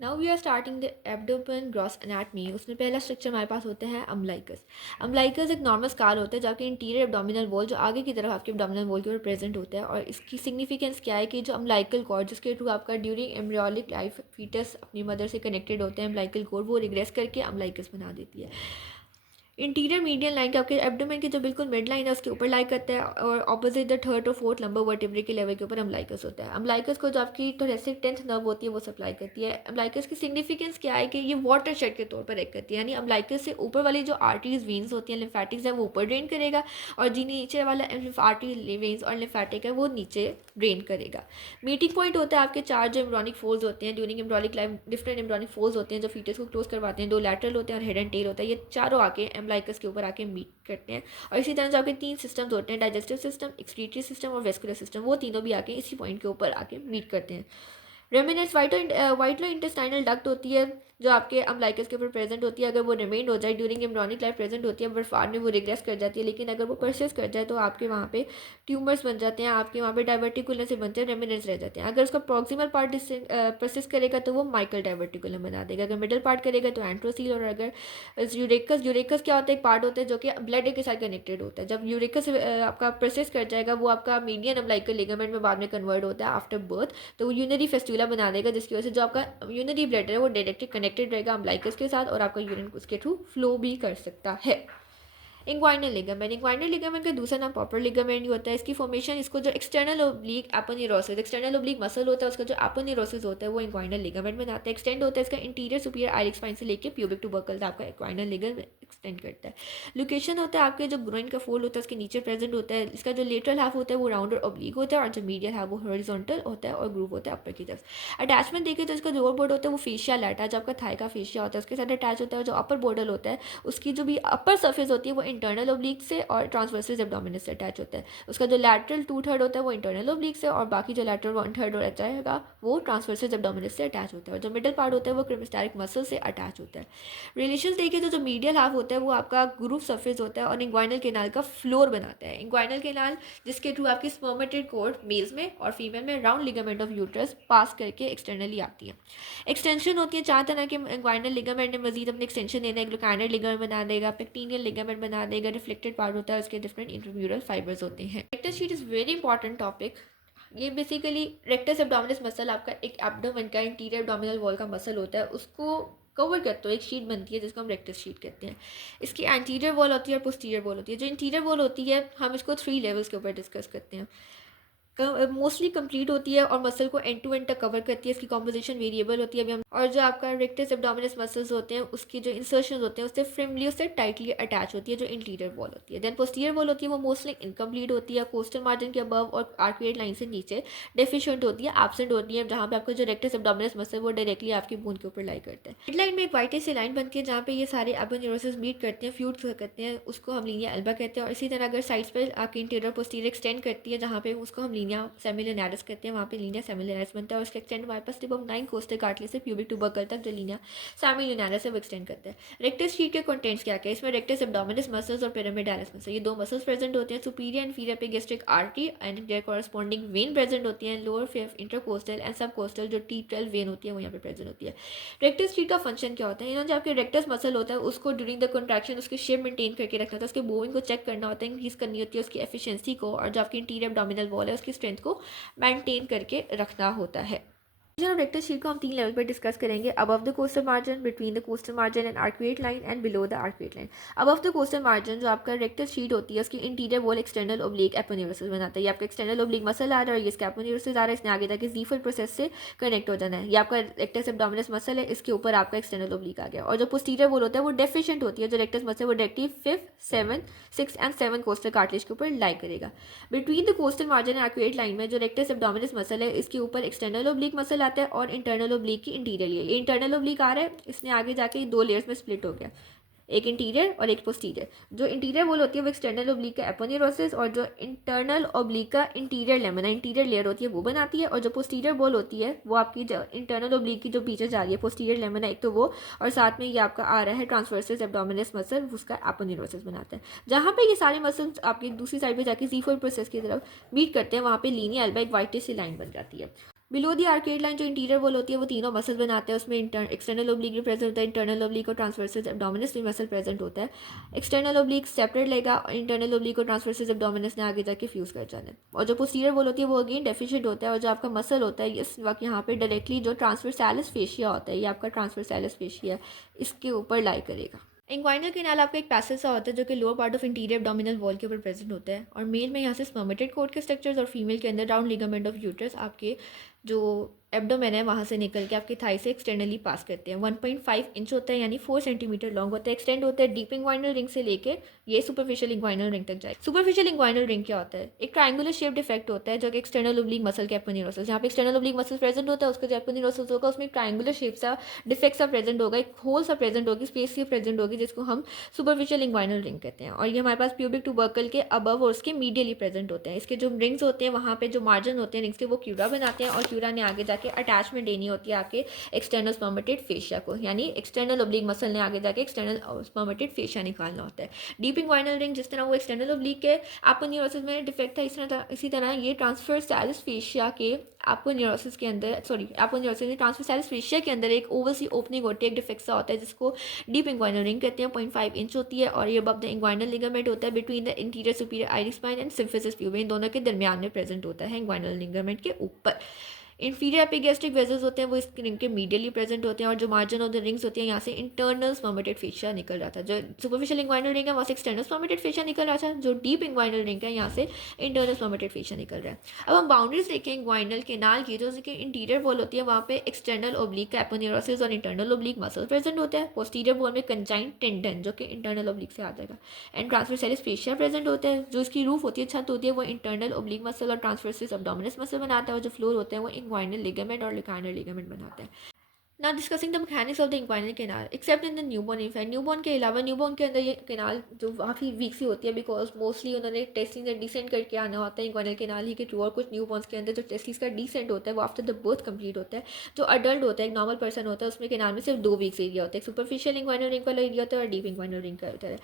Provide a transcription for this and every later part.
Now we are starting the abdomen gross anatomy. उसमें पहला structure हमारे पास होता है अम्बलाइकस। अम्बलाइकस एक नॉर्मल स्काल होता है जबकि इंटीरियर एब्डोमिनल वॉल जो आगे की तरफ आपके एब्डोमिनल वॉल के ऊपर प्रेजेंट होता है। और इसकी सिग्निफिकेंस क्या है कि जो अम्बलाइकल कॉर्ड जिसके थ्रू आपका ड्यूरिंग एम्ब्रियोनिक लाइफ फीटस अपनी मदर से कनेक्टेड होते हैं, अम्बलाइकल कॉर्ड वो रिग्रेस करके अम्बलाइकस बना देती है। इंटीरियर मीडियन लाइन के आपके एब्डोमेन की जो बिल्कुल मिड लाइन है उसके ऊपर लाई करता है और ऑपोजिट द थर्ड और फोर्थ लंबर वर्टिब्रे के लेवल के ऊपर अम्बलाइकस होता है। अम्बलाइकस को जो आपकी थोरेसिक टेंथ नर्व होती है वो सप्लाई करती है। अम्बलाइकस की सिग्निफिकेंस क्या है कि ये वाटर शेड के तौर पर एक्ट करती है, यानी अम्बलाइकस से ऊपर वाली जो आर्टरीज वेन्स होती हैं लिम्फेटिक्स है वो ऊपर ड्रेन करेगा और जी नीचे वाला आर्टरी वेन्स और लिम्फेटिक है वो नीचे ड्रेन करेगा। मीटिंग पॉइंट होता है आपके चार जो एम्ब्रियोनिक फोल्स होते हैं during embryonic life. Different embryonic folds होते हैं जो फीटस को क्लोज करवाते हैं। दो लैटरल होते हैं और हेड एंड टेल होता है। ये चारों आके एम्बलाइकस के ऊपर आके मीट करते हैं। और इसी तरह से आपके तीन सिस्टम्स होते हैं, डाइजेस्टिव सिस्टम, एक्सक्रीटरी सिस्टम और वेस्कुलर सिस्टम, वो तीनों भी आके इसी पॉइंट के ऊपर आके मीट करते हैं। रेमिनेंस वाइटलो इंटेस्टाइनल डक्ट होती है जो आपके अम्बलाइकस के ऊपर प्रेजेंट होती है। अगर वो रिमेंड हो जाए ड्यूरिंग एम्ब्रियोनिक लाइफ प्रेजेंट होती है, बट बाद में वो रिग्रेस कर जाती है। लेकिन अगर वो परसिस्ट कर जाए तो आपके वहाँ पे ट्यूमर्स बन जाते हैं, आपके वहाँ पे डाइवर्टिकुलम से बनते हैं, रेमिनेंस रह जाते हैं। अगर उसका प्रॉक्सिमल पार्ट परसिस्ट करेगा तो वो माइकल डाइवर्टिकुलम बना देगा। अगर मिडल पार्ट करेगा तो एंट्रोसील। और अगर यूरेकस क्या होता है, एक पार्ट होता है जो कि ब्लड के साथ कनेक्टेड होता है। जब यूरेकस आपका परसिस्ट कर जाएगा वो आपका मीडियन अम्बलाइकल लिगामेंट में बाद में कन्वर्ट होता है आफ्टर बर्थ, तो वो यूनरी फेस्टुला बना देगा जिसकी वजह से जो आपका यूनरी ब्लड है वो डायरेक्टली कनेक्टेड रहेगा अम्बलाइकस के साथ और आपका यूरिन उसके थ्रू फ्लो भी कर सकता है। इंग्वाइनल लिगामेंट का दूसरा नाम प्रॉपर लिगामेंट होता है। इसकी फॉर्मेशन इसको जो external oblique aponeurosis, external oblique muscle होता है उसका जो एपोन्यूरोसिस होता है वो इंग्वाइनल लिगामेंट बनाता है। एक्सटेंड होता है इसका इंटीरियर सुपीरियर आइलिक स्पाइन से लेके प्यूबिक टुबरकल तक आपका इंग्वाइनल लिगामेंट एक्सटेंड करता है। लोकेशन होता है आपके जो ग्रोइन का फोल्ड होता है उसके नीचे प्रेजेंट होता है। इसका जो लेटरल हाफ होता है वो राउंड और ओब्लिक होता है और जो मीडियल हाफ वो हॉरिजॉन्टल होता है और ग्रूव होता है अपर की तरफ। अटैचमेंट देखें तो इसका जो लोअर बोर्ड होता है वो फेशिया लैटा जो आपका थाई का फेशिया होता है उसके साथ अटैच होता है। जो अपर बॉर्डर होता है उसकी जो भी अपर सर्फेस होती है वो इंटरनल ओब्लिक से और ट्रांसवर्सल एब्डोमिनस से अटैच होता है। उसका जो लैटरल 2/3 होता है वो इंटरनल ओब्लिक से और बाकी जो लैटरल 1/3 रहता है वो ट्रांसवर्सल एब्डोमिनस से अटैच होता है। और जो मिडल पार्ट होता है वो क्रिमिस्टैटिक मसल से अटैच होता है। रिलेशन देखिए तो जो मीडियल हाफ होता है वो आपका ग्रूव सरफेस होता है और इंग्वाइनल केनाल का फ्लोर बनाता है। इंग्वाइनल केनाल जिसके थ्रू आपकी स्पर्मेटेड कोर्ड मेल्स में और फीमेल में राउंड लिगामेंट ऑफ यूट्रस पास करके एक्सटर्नली आती है। एक्सटेंशन होती है चार तरह के इंग्वाइनल लिगामेंट ने मजीद अपने एक्सटेंशन देना है। ग्लूकाइनल लिगामेंट बना देगा, पेक्टिनियल लिगामेंट बना देगा, रिफ्लेक्टेड पार्ट होता है उसके डिफरेंट इंट्राम्यूरल फाइबर्स होते हैं। Rectus sheet is very important topic. ये बेसिकली रेक्टस एब्डोमिनस मसल आपका एक एब्डोमेन का इंटीरियर एब्डोमिनल वॉल का मसल होता है, उसको कवर करते हो एक शीट बनती है जिसको हम रेक्टस शीट कहते हैं। इसकी एंटीरियर वॉल होती है और पोस्टीरियर वॉल होती है। जो इंटीरियर वॉल होती है हम इसको 3 लेवल्स के ऊपर डिस्कस करते हैं। मोस्टली कंप्लीट होती है और मसल को एंड टू एंड तक कवर करती है। इसकी कॉम्पोजिशन वेरिएबल होती है अभी हम। और जो आपका रेक्टस एब्डोमिनस मसल्स होते हैं उसकी जो इंसर्शन होते हैं उससे फ्रेमली उससे टाइटली अटैच होती है जो इंटीरियर वॉल होती है। देन पोस्टीरियर वॉल होती है वो मोस्टली इनकम्प्लीट होती है, कोस्टल मार्जिन के अबव और आर्कुएट लाइन से नीचे डेफिशिएंट होती है, एब्सेंट होती है, जहाँ पे आपका जो रेक्टस एब्डोमिनस मसल वो डायरेक्टली आपकी बोन के ऊपर लाई करता है। मिड लाइन में एक वाइट सी लाइन बनती है जहाँ पे ये सारे एपोन्यूरोसिस मीट करते हैं, फ्यूट करते हैं, उसको हम लीनिया एल्बा कहते हैं। और इसी तरह अगर साइड्स पर आपकी इंटीरियर पोस्टीरियर एक्सटेंड करती है जहाँ पे उसको हम लीनिया सेमिलिनारिस कहते हैं, वहाँ पे लीनिया सेमिलिनारिस बनता है। और उसका एक्सटेंड हमारे पास टिप ऑफ 9 कोस्टल कार्टिलेज से प्यूबिक टुबरकल तक जो लीनिया सेमिलिनारिस है वो एक्सटेंड करता है। रेक्टस शीट के कंटेंट्स क्या क्या है, इसमें रेक्टस एब्डोमिनस मसल्स और पिरामिडालिस मसल ये दो मसल्स प्रेजेंट होते हैं। सुपीरियर इंफीरियर पे gastric artery and there corresponding when present होती है। लोअर फेफ इंटरकोस्टल एंड सब कोस्टल जो T12 वेन होती है वो यहाँ पे प्रेजेंट होती है। रेक्टस शीट का फंक्शन क्या होता है, जो आपके रेक्टस मसल होता है उसको ड्यूरिंग द कंट्रैक्शन उसके शेप मेंटेन करके रखना होता है, उसके बोइंग को चेक करना होता है, इंक्रीज करनी होती है उसकी एफिशिएंसी को, और जो आपकी इंटीरियर एब्डोमिनल वॉल है उसकी स्ट्रेंथ को मेंटेन करके रखना होता है। रेक्टस शीट को हम 3 लेवल पर डिस्कस करेंगे। Above the coastal margin, between the coastal margin and arcuate line and below the arcuate line. Above the coastal margin जो आपका रेक्टस शीट होती है उसकी interior wall external oblique aponeurosis बनाता है। ये आपका एक्सटर्नल ओब्लिक मसल आ रहा है और ये इसका एपोन्यूरोसिस आ रहा है, इसने आगे जाके जीफल प्रोसेस से कनेक्ट हो जाना है। ये आपका रेक्टस एब्डोमिनस मसल है, इसके ऊपर आपका एक्सटर्नल ओब्लिक आ गया। और जो पोस्टीरियर वॉल होता है वो डेफिशिएंट होती है, जो रेक्टस मसल वो directly 5th, 7th, 6th and 7th costal cartilage के ऊपर लाई करेगा। Between the coastal margin and arcuate line में जो रेक्टस एब्डोमिनस मसल है इसके ऊपर एक्सटर्नल ओब्लिक मसल आता है और इंटरनल ओब्लिक की इंटीरियर ये इंटरनल ओब्लिक आ रहा है, इसने आगे जाके 2 लेयर्स में स्प्लिट हो गया, एक इंटीरियर और एक पोस्टीरियर। जो इंटीरियर वॉल होती है वो एक्सटर्नल ओब्लिक का एपोन्यूरोसिस और जो इंटरनल ओब्लिक का इंटीरियर लेमिना इंटीरियर लेयर होती है वो बनाती है। और जो पोस्टीरियर वॉल होती है वो आपकी जो इंटरनल ओब्लिक की जो पीछे जा रही है पोस्टीरियर लेमिना एक तो वो, और साथ में ये आपका आ रहा है ट्रांसवर्सस एब्डोमिनस मसल, उसका एपोन्यूरोसिस बनाता है। जहाँ पे ये सारे मसल्स आपकी दूसरी साइड पे जाके जीफोल प्रोसेस की तरफ मीट करते हैं वहाँ पे लीनिया एल्बा एक वाइट सी लाइन बन जाती है। बिलो दी आर्केड लाइन जो इंटीरियर वॉल होती है वो तीनों मसल बनाते हैं, उसमें एक्सटर्नल ओब्लिक भी प्रेजेंट होता है, इंटरनल ओब्लिक और ट्रांसवर्सिस एब्डोमिनस भी मसल प्रेजेंट होता है। एक्सटर्नल ओब्लिक सेपरेट लेगा और इंटरनल ओब्लिक और ट्रांसवर्सिस एब्डोमिनस ने आगे जाके फ्यूज कर जाना है। और जो पोस्टीरियर वॉल होती है वो अगेन डेफिशिएंट होता है, और जो आपका मसल होता है इस वक्त यहाँ पे डायरेक्टली जो ट्रांसवर्सैलिस फेशिया होता है, ये आपका ट्रांसवर्सैलिस फेशिया इसके ऊपर लाई करेगा। इंग्वाइनल कैनाल आपका एक पैसेज सा होता है जो कि lower part of interior abdominal wall के ऊपर प्रेजेंट होता है, और मेल में यहाँ से स्पर्मेटेड कोट के स्ट्रक्चर्स और फीमेल के अंदर राउंड लिगामेंट ऑफ यूट्रस आपके जो एब्डोमेन है वहाँ से निकल के आपके थाई से एक्सटर्नली पास करते हैं। 1.5 इंच होता है यानी 4 सेंटीमीटर लॉन्ग होता है, एक्सटेंड होता है डीप इंग्वाइनल रिंग से लेके ये सुपरफिशियल इंग्वाइनल रिंग तक जाए। सुपरफिशियल इंग्वाइनल रिंग क्या होता है? एक ट्रायंगुलर शेप्ड इफेक्ट होता है जो कि एक्सटर्नल ओब्लिक मसल के एपोन्यूरोसिस, जहाँ पे एक्सटर्नल ओब्लिक मसल प्रेजेंट होता है उसका जो एपोन्यूरोसिस होगा उसमें एक ट्रायंगुलर शेप सा डिफेक्ट सा प्रेजेंट होगा, एक होल सा प्रेजेंट होगी, स्पेस सी प्रेजेंट होगी, जिसको हम सुपरफिशियल इंग्वाइनल रिंग कहते हैं। और ये हमारे पास प्यूबिक ट्यूबरकल के अबव और उसके मीडियली प्रेजेंट होते हैं। इसके जो रिंग्स होते हैं वहाँ पे जो मार्जिन होते हैं रिंग्स के वो क्यूरा बनाते हैं, और क्यूरा ने आगे जाके अटैचमेंट देनी होती है आपके एक्सटर्नल स्पर्मेटेड फेशिया को, यानी एक्सटर्नल ओब्लिक मसल ने आगे जाके एक्सटर्नल स्पर्मेटेड फेशिया निकालना होता है। डीप इंग्वाइनल रिंग जिस तरह वो एक्सटर्नल ओब्लिक के एपोन्यूरोसिस में डिफेक्ट था, इसी तरह ये ट्रांसवर्सैलिस फेशिया के एपोन्यूरोसिस के अंदर एपोन्यूरोसिस ट्रांसवर्सैलिस फेशिया के अंदर एक ओवल सी ओपनिंग होती है, एक डिफेक्ट सा होता है जिसको डीप इंग्वाइनल रिंग कहते हैं। 0.5 इंच होती है, और ये अबव द इंग्वाइनल लिगामेंट होता है between the anterior superior iliac spine and symphysis pubic, इन दोनों के दरमियान में प्रेजेंट होता है इंग्वाइनल लिगामेंट के ऊपर। इंफीरियर एपिगैस्ट्रिक वेजल्स होते हैं वो इस रिंग के मीडियली प्रेजेंट होते हैं, और जो मार्जिन ऑफ द रिंग्स होती है यहाँ से इंटरनल स्पर्मेटेड फेशिया निकल रहा था। जो सुपरफिशियल इंग्वाइनल रिंग है वहाँ से एक्सटर्नल स्पर्मेटेड फेशिया निकल रहा था, जो डीप इंग्वाइनल रिंग है यहाँ से इंटरनल स्पर्मेटेड फेशिया निकल रहा है। अब हम बाउंड्रीज देखें इंग्वाइनल कैनाल की, जो कि इंटीरियर वॉल होती है वहाँ पे एक्सटर्नल ओब्लिक का एपोन्यूरोसिस और इंटरनल ओब्लिक मसल प्रेजेंट होता है। पोस्टीरियर वॉल में कंजाइन टेंडन जो कि इंटरनल ओब्लिक से आ जाएगा, एंड ट्रांसवर्सैलिस फेशिया प्रेजेंट होता है। जो इसकी रूफ होती है, छत होती है, वो इंटरनल ओब्लिक मसल और ट्रांसवर्सिस एब्डोमिनस मसल बनाता है, और जो फ्लोर होते हैं वो इंग्वाइनल लिगामेंट और लिगामेंट लिगामेंट बनाते हैं। Now discussing the mechanics of the inguinal canal, except in the newborn infant, newborn के अलावा न्यूबॉर्न के अंदर ये कैनाल जो काफ़ी वीक सी होती है, बिकॉज मोस्टली उन्होंने टेस्टिंग से डिसेंट करके आना होता है इंग्वाइनल कैनाल ही के थ्रू, और कुछ न्यूबॉर्न्स के अंदर जो टेस्टिस का डिसेंट होता है वो आफ्टर द बर्थ कंप्लीट होता है। जो अडल्ट होता है, एक नॉर्मल पर्सन होता है, उसमें कैनाल में सिर्फ 2 वीक्स एरिया होता है, एक सुपरफिशियल इंग्वाइनल रिंग वाला एरिया होता है और डीप इंग्वाइनल रिंग का होता है।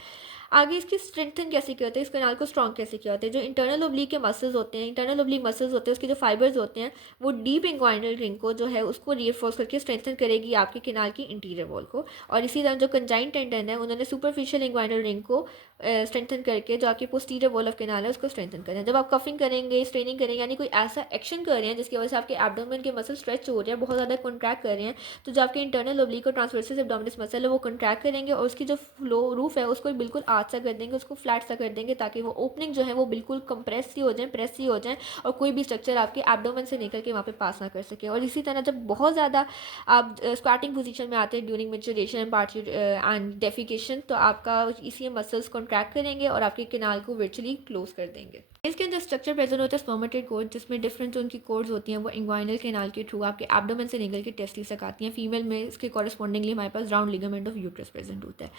आगे इसकी स्ट्रेंथन कैसे किया होता है, इस कैनाल को स्ट्रॉन्ग कैसे किया होता है? जो इंटरनल ओब्लिक के मसल्स होते हैं, इंटरनल ओब्लिक मसल्स होते हैं, उसके जो फाइबर्स होते हैं वो डीप इंग्वाइनल रिंग को जो है उसको रीइंफोर्स करके स्ट्रेंथन करेगी आपके कैनाल की इंटीरियर वॉल को। और इसी तरह जो कंजाइन टेंडन है उन्होंने सुपरफिशियल इंग्वाइनल रिंग को स्ट्रेंथन करके जो आपकी पोस्टीरियर वॉल ऑफ कैनाल है उसको स्ट्रेंथन करें। जब आप कफिंग करेंगे, स्ट्रेनिंग करेंगे, यानी कोई ऐसा एक्शन कर रहे हैं जिसकी वजह से आपके एब्डोमेन के मसल स्ट्रेच हो रहे हैं, बहुत ज़्यादा कॉन्ट्रैक्ट कर रहे हैं, तो जो आपके इंटरनल ओब्लिक और ट्रांसवर्सिस एब्डोमिनस मसल है वो कॉन्ट्रैक्ट करेंगे, और उसकी जो फ्लो रूफ है उसको बिल्कुल आज सा कर देंगे, उसको फ्लैट सा कर देंगे, ताकि वो ओपनिंग जो है वो बिल्कुल कंप्रेस सी हो जाए, प्रेस सी हो जाए, और कोई भी स्ट्रक्चर आपके एब्डोमेन से निकल के वहाँ पे पास ना कर सके। और इसी तरह जब बहुत ज़्यादा आप स्क्वाटिंग पोजीशन में आते हैं ड्यूरिंग मैच्योरेशन एंड डेफिकेशन, तो आपका इसी मसल्स कॉन्ट्रैक्ट करेंगे और आपके कैनाल को वर्चुअली क्लोज कर देंगे। इसके अंदर स्ट्रक्चर प्रेजेंट होता है स्पर्मेटेड कोड, जिसमें डिफरेंट जो उनकी कोड्स होती हैं वो इंग्वाइनल कैनाल के थ्रू आपके एब्डोमेन से निकल के टेस्टिस तक आती हैं। फीमेल में इसके कॉरेस्पॉन्डिंगली हमारे पास round ligament of uterus present होता है।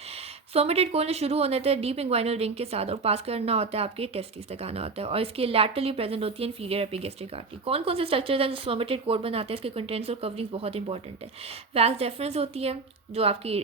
स्पर्मेटेड कोड शुरू होने थे डीप इंग्वाइनल रिंग के साथ और पास करना होता है आपके टेस्टिस तक आना होता है, और इसके लैटरली प्रेजेंट होती है इंफीरियर एपिगैस्ट्रिक आर्टरी। कौन कौन से स्ट्रक्चर्स हैं जो स्पर्मेटेड कोड बनाते हैं, इसके कंटेंट्स और कवरिंग्स बहुत इंपॉर्टेंट है। वास डेफरेंस होती है जो आपकी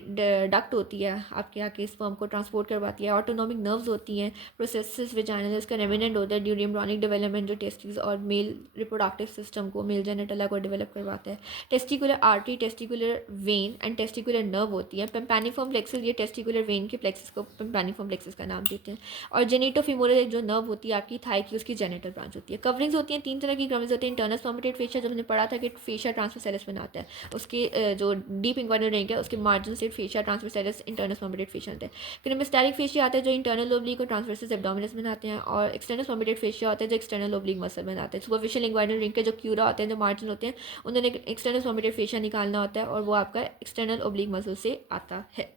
डक्ट होती है आपके आके स्पर्म को ट्रांसपोर्ट करवाती है। ऑटोनॉमिक नर्व्स होती हैं, प्रोसेसेस वेजाइनल इसका रेमिनेंट होता है ड्यूरिंग एम्ब्रियोनिक डेवलपमेंट, जो टेस्टिस और मेल रिप्रोडक्टिव सिस्टम को, मेल जेनिटला को डेवलप करवाता है। Testicular artery, testicular vein and testicular nerve होती है। पेम्पैनिफॉर्म प्लेक्सस, ये टेस्टिकुलर वेन के प्लेक्सस को पेम्पैनिफॉर्म प्लेक्सस का नाम देते हैं। और जेनिटोफिमोरल जो नर्व होती है आपकी थाई की, उसकी जेनिटल ब्रांच होती है। कवरिंग्स होती हैं 3 तरह की कवरिंग्स होती हैं। इंटरनल स्पर्मेटेड फेशिया जो हमने पढ़ा था कि फेशिया ट्रांसवर्सैलिस बनाता है, उसके जो डीप इंग्वाइनल रिंग है उसके मार्जिन से fascia transversalis internal spermatid fascia होता है। क्रीमेस्टेरिक फेशिया आता है जो इंटरनल ओब्लिक और ट्रांसवर्सिस एब्डोमिनस बनाते हैं, और एक्सटर्नल स्पर्मेटेड फेशिया होता है जो एक्सटर्नल ओब्लिक मसल बनाते हैं। सुपरफिशियल इंग्वाइनल रिंग के जो क्यूरा होते हैं, जो मार्जिन होते हैं, उन्होंने एक्सटर्नल स्पर्मेटेड फेशिया निकालना होता है, और वो आपका एक्सटर्नल ओब्लिक मसल से आता है।